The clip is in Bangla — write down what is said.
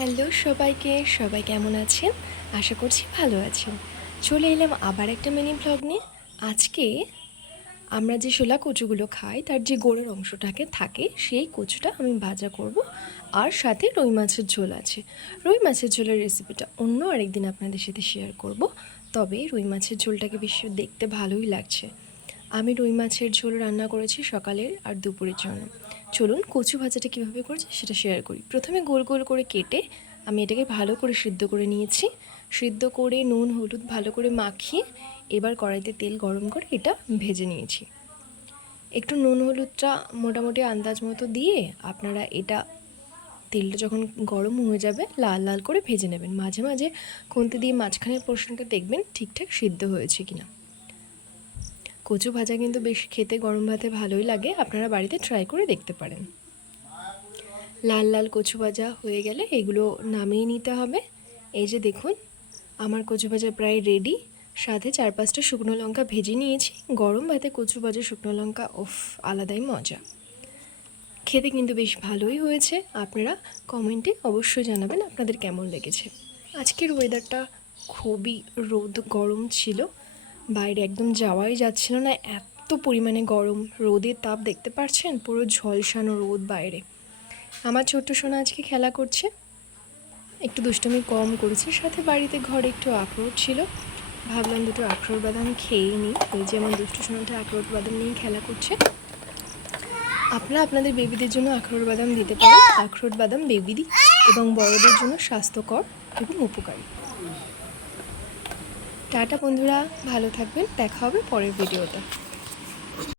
হ্যালো সবাইকে, সবাই কেমন আছেন? আশা করছি ভালো আছেন। চলে এলাম আবার একটা মিনি ব্লগ নিয়ে। আজকে আমরা যে শোলা কচুগুলো খাই তার যে গোড়ের অংশটাকে থাকে সেই কচুটা আমি ভাজা করব, আর সাথে রুই মাছের ঝোল আছে। রুই মাছের ঝোলের রেসিপিটা অন্য আরেকদিন আপনাদের সাথে শেয়ার করব। তবে রুই মাছের ঝোলটাকে বেশ দেখতে ভালোই লাগছে। আমি রুই মাছের ঝোল রান্না করেছি সকালের আর দুপুরের জন্য। চলুন কচু ভাজাটা কীভাবে করছি সেটা শেয়ার করি। প্রথমে গোল গোল করে কেটে আমি এটাকে ভালো করে সিদ্ধ করে নিয়েছি। সিদ্ধ করে নুন হলুদ ভালো করে মাখিয়ে এবার কড়াইতে তেল গরম করে এটা ভেজে নিয়েছি। একটু নুন হলুদটা মোটামুটি আন্দাজ মতো দিয়ে আপনারা এটা তেলটা যখন গরম হয়ে যাবে লাল লাল করে ভেজে নেবেন। মাঝে মাঝে খুন্তি দিয়ে মাঝখানের পোর্শনটা দেখবেন ঠিকঠাক সিদ্ধ হয়েছে কিনা। কচু ভাজা কিন্তু বেশ খেতে গরম ভাতে ভালোই লাগে, আপনারা বাড়িতে ট্রাই করে দেখতে পারেন। লাল লাল কচু ভাজা হয়ে গেলে এগুলো নামিয়ে নিতে হবে। এই যে দেখুন আমার কচু ভাজা প্রায় রেডি। সাথে 4-5টা শুকনো লঙ্কা ভেজে নিয়েছি। গরম ভাতে কচু ভাজা শুকনো লঙ্কা আলাদাই মজা। খেতে কিন্তু বেশ ভালোই হয়েছে। আপনারা কমেন্টে অবশ্যই জানাবেন আপনাদের কেমন লেগেছে। আজকের ওয়েদারটা খুবই রোদ গরম ছিল, বাইরে একদম যাওয়াই যাচ্ছিল না, এত পরিমাণে গরম। রোদের তাপ দেখতে পাচ্ছেন, পুরো ঝলসানো রোদ বাইরে। আমার ছোট্ট সোনা আজকে খেলা করছে, একটু দুষ্টুমি কম করেছে। সাথে বাড়িতে ঘরে একটু আখরোট ছিল, ভাবলাম দুটো আখরোট বাদাম খেয়েই নিই। এই যে আমার দুষ্টু সোনাটা আখরোট বাদাম নিয়ে খেলা করছে। আপনারা আপনাদের বেবিদের জন্য আখরোট বাদাম দিতে পারেন। আখরোট বাদাম বেবিদি এবং বড়দের জন্য স্বাস্থ্যকর এবং উপকারী। টাটা বন্ধুরা, ভালো থাকবেন, দেখা হবে পরের ভিডিওতে।